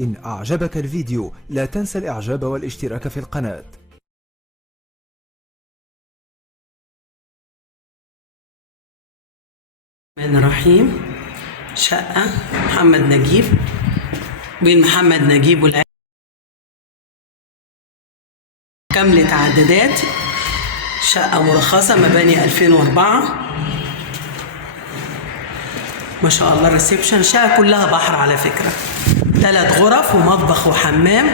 إن أعجبك الفيديو لا تنسى الإعجاب والاشتراك في القناة. الرحمن الرحيم. شقة محمد نجيب بين محمد نجيب والعيلة، كاملة عدادات، شقة مرخصة، مباني 2004 ما شاء الله. ريسبشن، شقة كلها بحر على فكرة، 3 غرف ومطبخ وحمام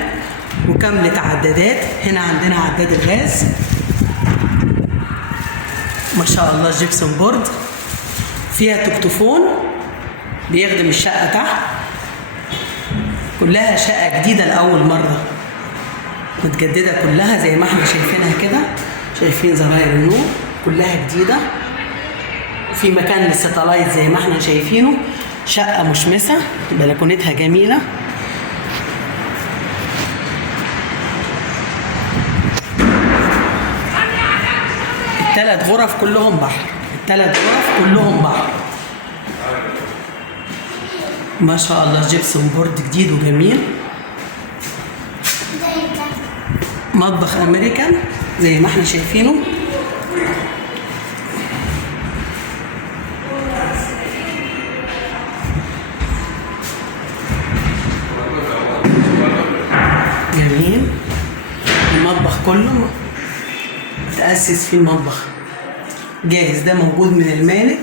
وكاملة عدادات. هنا عندنا عداد الغاز ما شاء الله، جيبسون بورد، فيها تكتفون بيخدم الشقة تحت. كلها شقة جديدة لأول مرة، متجددة كلها زي ما احنا شايفينها كده. شايفين زراير النور كلها جديدة، في مكان للستلايت زي ما احنا شايفينه. شقة مشمسة، بلكونتها جميلة. ال3 غرف كلهم بحر، ال3 غرف كلهم بحر ما شاء الله. جيبسون بورد جديد وجميل. مطبخ امريكان زي ما احنا شايفينه. جميل. المطبخ كله متأسس فيه، المطبخ جاهز، ده موجود من المالك.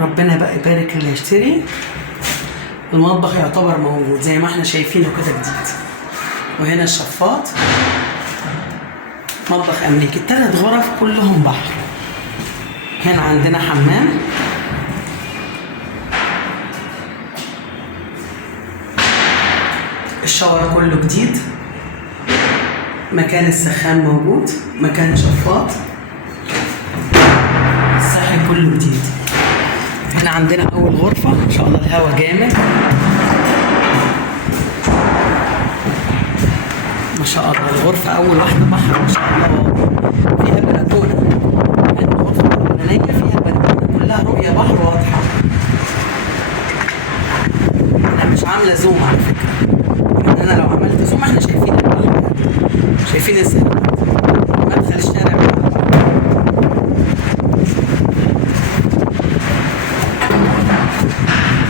ربنا بقى يبارك اللي يشتري. المطبخ يعتبر موجود زي ما احنا شايفينه كده جديد. وهنا الشفاط، مطبخ امريكي، ال3 غرف كلهم بحر. هنا عندنا حمام، الشاور كله جديد، مكان السخان موجود، مكان شفاط، الصحي كله جديد. هنا عندنا اول غرفه ما شاء الله، الهواء جامد ما شاء الله. الغرفه اول واحده بحر ما شاء الله، فيها بلكونه. الغرفه الاولانيه فيها بلكونه كلها رؤيه بحر واضحه. انا مش عامله زوم على فكره، يعني انا لو عملت زوم احنا شايفين البحر، شايفين ازاي مدخل الشارع بتاعنا.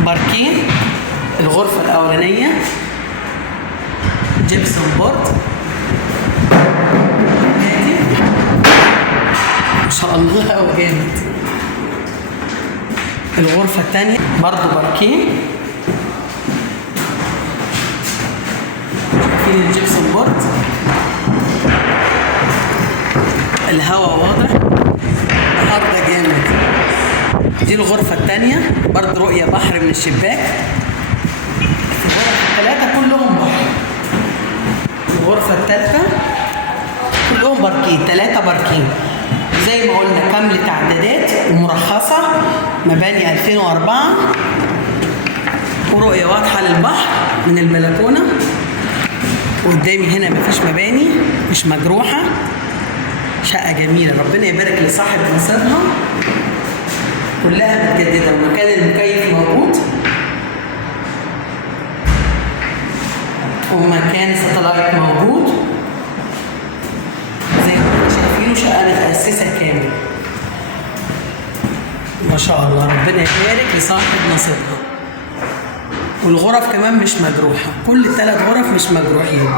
باركين، الغرفة الأولانية جيبسون بورد ما شاء الله، هو جامد. الغرفة الثانية برضو باركين، شايفين الجيبسون بورد، الهواء واضح، النهارده جامد. دي الغرفة الثانية برضه رؤية بحر من الشباك. الغرف ال3 كلهم بحر. الغرفة الثالثة كلهم باركين، 3 باركين زي ما قلنا، كاملة تعدادات ومرخصة، مباني 2004 ورؤية واضحة للبحر من البلكونة. وقدامي هنا مفيش مباني، مش مجروحة. شقة جميلة، ربنا يبارك لصاحب نصيبها. كلها متجددة، ومكان المكيف موجود، ومكان ستلايت موجود زي ما احنا شايفينه. شقة متأسسة كامل ما شاء الله، ربنا يبارك لصاحب نصيبها. والغرف كمان مش مجروحة، كل ال3 غرف مش مجروحين.